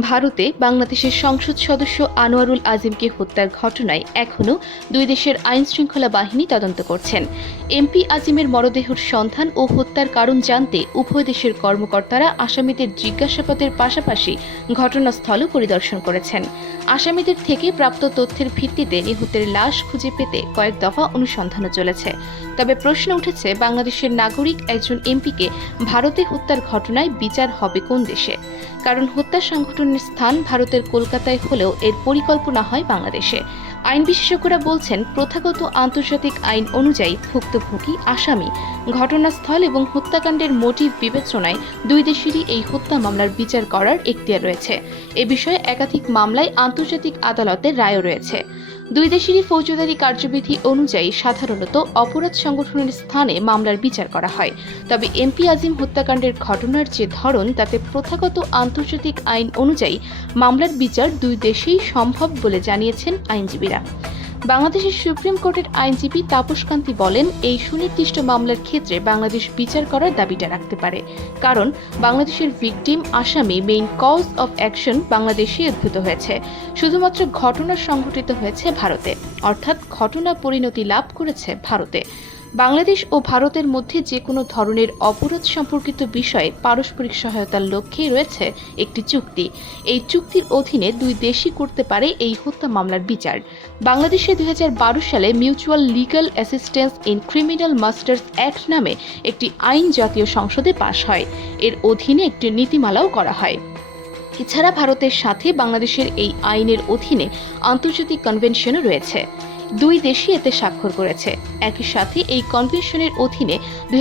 ভারতে বাংলাদেশের সংসদ সদস্য আনোয়ারুল আজিমকে হত্যার ঘটনায় এখনও দুই দেশের আইন শৃঙ্খলা বাহিনী তদন্ত করছেন। এমপি আজিমের মরদেহর সন্ধান ও হত্যার কারণ জানতে উভয় দেশের কর্মকর্তারা আসামিদের জিজ্ঞাসাবাদের পাশাপাশি ঘটনাস্থলও পরিদর্শন করেছেন। আসামিদের থেকে প্রাপ্ত তথ্যের ভিত্তিতে নিহতের লাশ খুঁজে পেতে কয়েক দফা অনুসন্ধানও চলেছে। তবে প্রশ্ন উঠেছে, বাংলাদেশের নাগরিক একজন এমপিকে ভারতে হত্যার ঘটনায় বিচার হবে কোন দেশে? কারণ হত্যা সংগঠনের স্থান ভারতের কলকাতায় হলেও এর পরিকল্পনা হয় বাংলাদেশে। আইন বিশেষজ্ঞরা বলছেন, প্রথাগত আন্তর্জাতিক আইন অনুযায়ী ভুক্তভোগী আসামি, ঘটনাস্থল এবং হত্যাকাণ্ডের মোটিভ বিবেচনায় দুই দেশেরই এই হত্যা মামলার বিচার করার এখতিয়ার রয়েছে। এ বিষয়ে একাধিক মামলায় আন্তর্জাতিক আদালতের রায়ও রয়েছে। দুই দেশেরই ফৌজদারি কার্যবিধি অনুযায়ী সাধারণত অপরাধ সংগঠনের স্থানে মামলার বিচার করা হয়। তবে এমপি আজিম হত্যাকাণ্ডের ঘটনার যে ধরন, তাতে প্রথাগত আন্তর্জাতিক আইন অনুযায়ী মামলার বিচার দুই দেশেই সম্ভব বলে জানিয়েছেন আইনজীবীরা। বাংলাদেশের সুপ্রিম কোর্টের আইনজীবী তাপস কান্তি বলেন, এই সুনির্দিষ্ট মামলার ক্ষেত্রে বাংলাদেশ বিচার করার দাবিটা রাখতে পারে। কারণ, বাংলাদেশের ভিকটিম আসামি মেইন কজ অফ অ্যাকশন বাংলাদেশে উদ্ভূত হয়েছে। শুধুমাত্র ঘটনা সংঘটিত হয়েছে ভারতে। অর্থাৎ ঘটনা পরিণতি লাভ করেছে ভারতে। বাংলাদেশ ও ভারতের মধ্যে যে কোনো ধরনের অপরাধ সম্পর্কিত বিষয়ে পারস্পরিক সহায়তার লক্ষ্যেই রয়েছে একটি চুক্তি। এই চুক্তির অধীনে দুই দেশই করতে পারে এই হত্যা মামলার বিচার। বাংলাদেশে দুই হাজার বারো সালে mutual legal assistance in criminal masters act নামে একটি আইন জাতীয় সংসদে পাশ হয়। এর অধীনে একটি নীতিমালাও করা হয়। এছাড়া ভারতের সাথে বাংলাদেশের এই আইনের অধীনে আন্তর্জাতিক কনভেনশনও রয়েছে। দুই দেশই এতে স্বাক্ষর করেছে। একই সাথে এই কনভেনশনের অধীনে দুই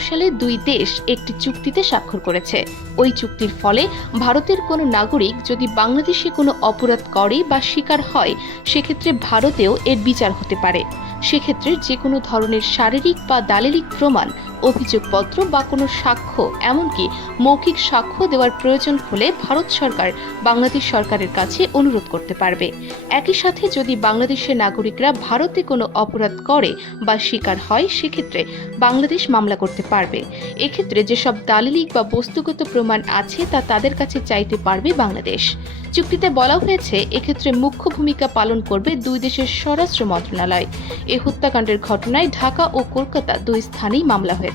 সালে দুই দেশ একটি চুক্তিতে স্বাক্ষর করেছে। ওই চুক্তির ফলে ভারতের কোনো নাগরিক যদি বাংলাদেশে কোনো অপরাধ করে বা শিকার হয়, সেক্ষেত্রে ভারতেও এর বিচার হতে পারে। সেক্ষেত্রে যে কোনো ধরনের শারীরিক বা দালিলিক প্রমাণ অভিযোগপত্র বা কোনো সাক্ষ্য, এমনকি মৌখিক সাক্ষ্য দেওয়ার প্রয়োজন হলে ভারত সরকার বাংলাদেশ সরকারের কাছে অনুরোধ করতে পারবে। একই সাথে যদি বাংলাদেশের নাগরিকরা ভারতে কোনো অপরাধ করে বা শিকার হয়, সেক্ষেত্রে বাংলাদেশ মামলা করতে পারবে। এক্ষেত্রে যেসব দালিলিক বা বস্তুগত প্রমাণ আছে, তা তাদের কাছে চাইতে পারবে বাংলাদেশ। চুক্তিতে বলা হয়েছে, এক্ষেত্রে মুখ্য ভূমিকা পালন করবে দুই দেশের স্বরাষ্ট্র মন্ত্রণালয়। এই হত্যাকাণ্ডের ঘটনায় ঢাকা ও কলকাতা দুই স্থানেই মামলা হয়েছে।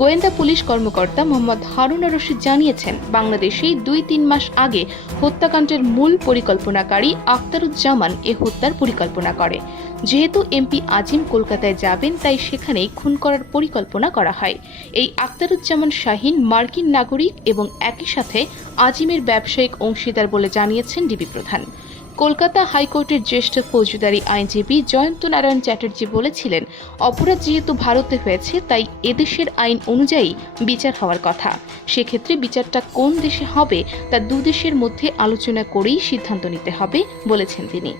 গোয়েন্দা পুলিশ কর্মকর্তা মোহাম্মদ হারুনা রশিদ জানিয়েছেন, বাংলাদেশেই দুই তিন মাস আগে হত্যাকাণ্ডের মূল পরিকল্পনাকারী আখতারুজ্জামান এ হত্যার পরিকল্পনা করে। যেহেতু এমপি আজিম কলকাতায় যাবেন, তাই সেখানেই খুন করার পরিকল্পনা করা হয়। এই আখতারুজ্জামান শাহিন মার্কিন নাগরিক এবং একই সাথে আজিমের ব্যবসায়িক অংশীদার বলে জানিয়েছেন ডিবি প্রধান। কলকাতা হাইকোর্টের জ্যেষ্ঠ ফৌজদারি আইনজীবী জয়ন্ত নারায়ণ চ্যাটার্জি বলেছিলেন, অপরাধ যেহেতু ভারতে হয়েছে, তাই এদেশের আইন অনুযায়ী বিচার হওয়ার কথা। সেক্ষেত্রে বিচারটা কোন দেশে হবে, তা দুদেশের মধ্যে আলোচনা করেই সিদ্ধান্ত নিতে হবে, বলেছেন তিনি।